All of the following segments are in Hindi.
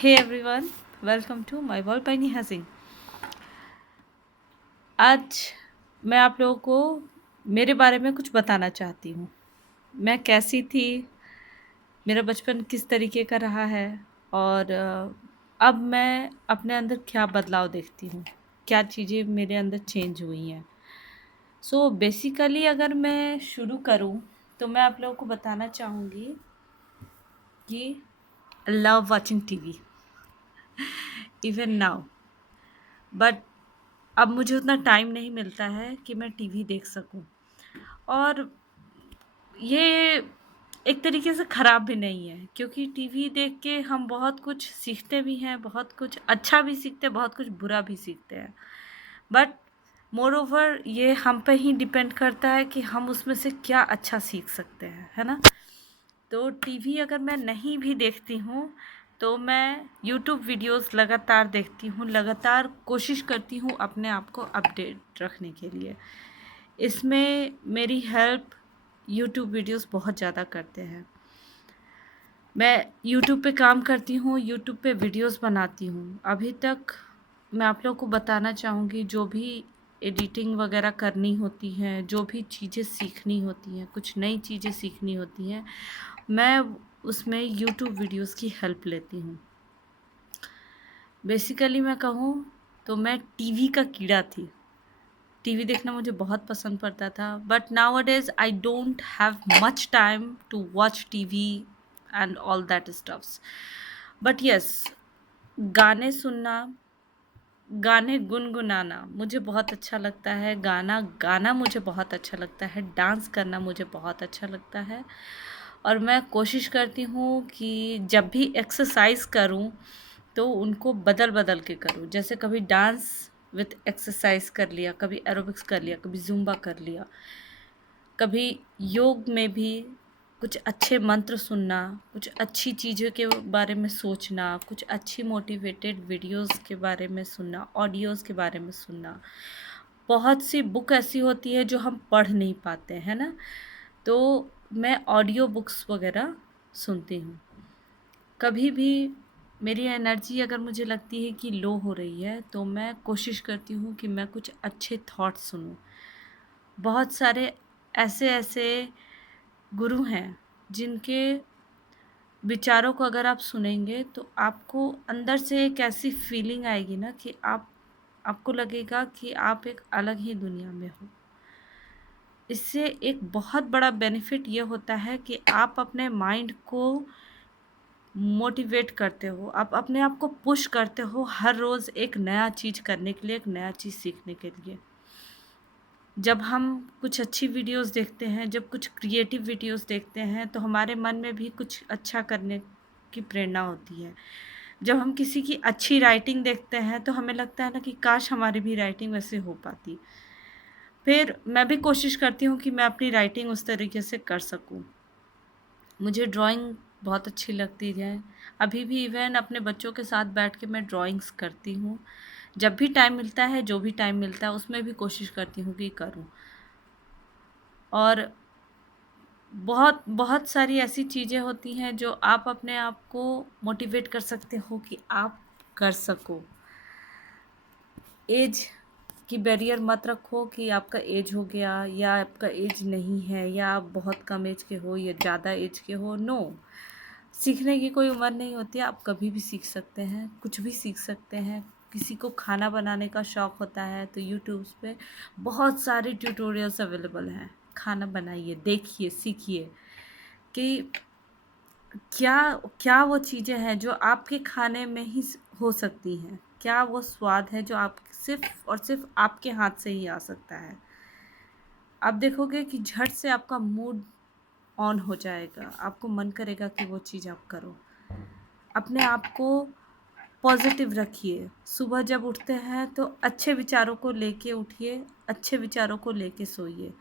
Hey everyone, welcome to my world by Neha Singh. आज मैं आप लोगों को मेरे बारे में कुछ बताना चाहती हूँ। मैं कैसी थी, मेरा बचपन किस तरीके का रहा है और अब मैं अपने अंदर क्या बदलाव देखती हूँ, क्या चीज़ें मेरे अंदर चेंज हुई हैं। सो बेसिकली अगर मैं शुरू करूँ तो मैं आप लोगों को बताना चाहूँगी कि love watching TV even now, but अब मुझे उतना टाइम नहीं मिलता है कि मैं टीवी देख सकूं। और ये एक तरीके से ख़राब भी नहीं है, क्योंकि टीवी देख के हम बहुत कुछ सीखते भी हैं, बहुत कुछ अच्छा भी सीखते हैं, बहुत कुछ बुरा भी सीखते हैं। बट मोर ओवर ये हम पे ही डिपेंड करता है कि हम उसमें से क्या अच्छा सीख सकते हैं, है ना? तो टीवी अगर मैं नहीं भी देखती हूँ तो मैं यूट्यूब वीडियोस लगातार देखती हूँ, लगातार कोशिश करती हूँ अपने आप को अपडेट रखने के लिए। इसमें मेरी हेल्प यूट्यूब वीडियोस बहुत ज़्यादा करते हैं। मैं यूट्यूब पे काम करती हूँ, यूट्यूब पे वीडियोस बनाती हूँ। अभी तक मैं आप लोगों को बताना चाहूँगी, जो भी एडिटिंग वगैरह करनी होती हैं, जो भी चीज़ें सीखनी होती हैं, कुछ नई चीज़ें सीखनी होती हैं, मैं उसमें यूट्यूब वीडियोस की हेल्प लेती हूँ। बेसिकली मैं कहूँ तो मैं टीवी का कीड़ा थी। टीवी देखना मुझे बहुत पसंद पड़ता था, but nowadays I don't have much time to watch TV and all that stuffs. But yes, गाने सुनना, गाने गुनगुनाना मुझे बहुत अच्छा लगता है, गाना गाना मुझे बहुत अच्छा लगता है, डांस करना मुझे बहुत अच्छा लगता है। और मैं कोशिश करती हूँ कि जब भी एक्सरसाइज करूँ तो उनको बदल-बदल के करूँ। जैसे कभी डांस विथ एक्सरसाइज कर लिया, कभी एरोबिक्स कर लिया, कभी ज़ुम्बा कर लिया, कभी योग में भी कुछ अच्छे मंत्र सुनना, कुछ अच्छी चीज़ों के बारे में सोचना, कुछ अच्छी मोटिवेटेड वीडियोस के बारे में सुनना, ऑडियोज़ के बारे में सुनना। बहुत सी बुक ऐसी होती है जो हम पढ़ नहीं पाते, है ना? तो मैं ऑडियो बुक्स वग़ैरह सुनती हूँ। कभी भी मेरी एनर्जी अगर मुझे लगती है कि लो हो रही है, तो मैं कोशिश करती हूँ कि मैं कुछ अच्छे थॉट्स सुनूँ। बहुत सारे ऐसे-ऐसे गुरु हैं, जिनके विचारों को अगर आप सुनेंगे तो आपको अंदर से एक ऐसी फीलिंग आएगी ना कि आपको लगेगा कि आप एक अलग ही दुनिया में हो। इससे एक बहुत बड़ा बेनिफिट ये होता है कि आप अपने माइंड को मोटिवेट करते हो, आप अपने आप को पुश करते हो हर रोज़ एक नया चीज़ करने के लिए, एक नया चीज़ सीखने के लिए। जब हम कुछ अच्छी वीडियोस देखते हैं, जब कुछ क्रिएटिव वीडियोस देखते हैं, तो हमारे मन में भी कुछ अच्छा करने की प्रेरणा होती है। जब हम किसी की अच्छी राइटिंग देखते हैं, तो हमें लगता है ना कि काश हमारी भी राइटिंग वैसे हो पाती। फिर मैं भी कोशिश करती हूँ कि मैं अपनी राइटिंग उस तरीके से कर सकूँ। मुझे ड्राइंग बहुत अच्छी लगती है। अभी भी इवन अपने बच्चों के साथ बैठ के मैं ड्राइंग्स करती हूँ। जब भी टाइम मिलता है, जो भी टाइम मिलता है, उसमें भी कोशिश करती हूँ कि करूँ। और बहुत बहुत सारी ऐसी चीज़ें होती हैं जो आप अपने आप को मोटिवेट कर सकते हो कि आप कर सको। एज की बैरियर मत रखो कि आपका एज हो गया या आपका एज नहीं है या आप बहुत कम एज के हो या ज़्यादा एज के हो। नो, सीखने की कोई उम्र नहीं होती है, आप कभी भी सीख सकते हैं, कुछ भी सीख सकते हैं। किसी को खाना बनाने का शौक़ होता है तो यूट्यूब पे बहुत सारे ट्यूटोरियल्स अवेलेबल हैं। खाना बनाइए, देखिए, सीखिए कि क्या क्या वो चीज़ें हैं जो आपके खाने में ही हो सकती हैं। क्या वो स्वाद है जो आप सिर्फ़ और सिर्फ़ आपके हाथ से ही आ सकता है। आप देखोगे कि झट से आपका मूड ऑन हो जाएगा, आपको मन करेगा कि वो चीज़ आप करो। अपने आप को पॉज़िटिव रखिए। सुबह जब उठते हैं तो अच्छे विचारों को लेके उठिए, अच्छे विचारों को लेके सोइए।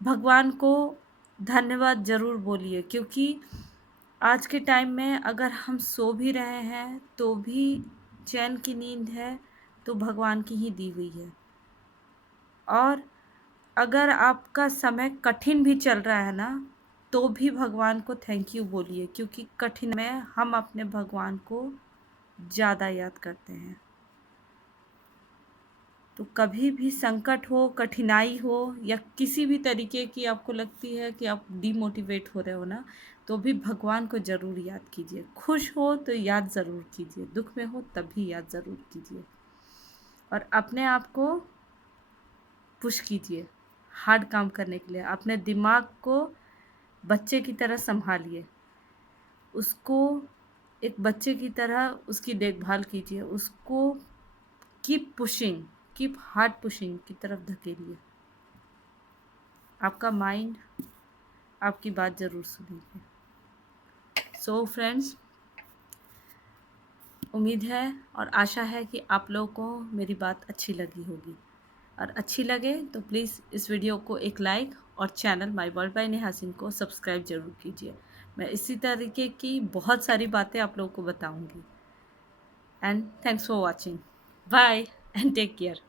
भगवान को धन्यवाद ज़रूर बोलिए, क्योंकि आज के टाइम में अगर हम सो भी रहे हैं तो भी चैन की नींद है तो भगवान की ही दी हुई है। और अगर आपका समय कठिन भी चल रहा है ना, तो भी भगवान को थैंक यू बोलिए, क्योंकि कठिन में हम अपने भगवान को ज़्यादा याद करते हैं। तो कभी भी संकट हो, कठिनाई हो, या किसी भी तरीके की आपको लगती है कि आप डिमोटिवेट हो रहे हो ना, तो भी भगवान को ज़रूर याद कीजिए। खुश हो तो याद ज़रूर कीजिए, दुख में हो तब भी याद ज़रूर कीजिए। और अपने आप को पुश कीजिए हार्ड काम करने के लिए। अपने दिमाग को बच्चे की तरह संभालिए, उसको एक बच्चे की तरह उसकी देखभाल कीजिए, उसको keep pushing, keep hard pushing की तरफ धकेलिए। आपका माइंड आपकी बात ज़रूर सुनेगी। सो फ्रेंड्स, उम्मीद है और आशा है कि आप लोगों को मेरी बात अच्छी लगी होगी, और अच्छी लगे तो प्लीज़ इस वीडियो को एक लाइक और channel my world by Neha Singh को सब्सक्राइब ज़रूर कीजिए। मैं इसी तरीके की बहुत सारी बातें आप लोगों को बताऊंगी। And thanks for watching. Bye and take care.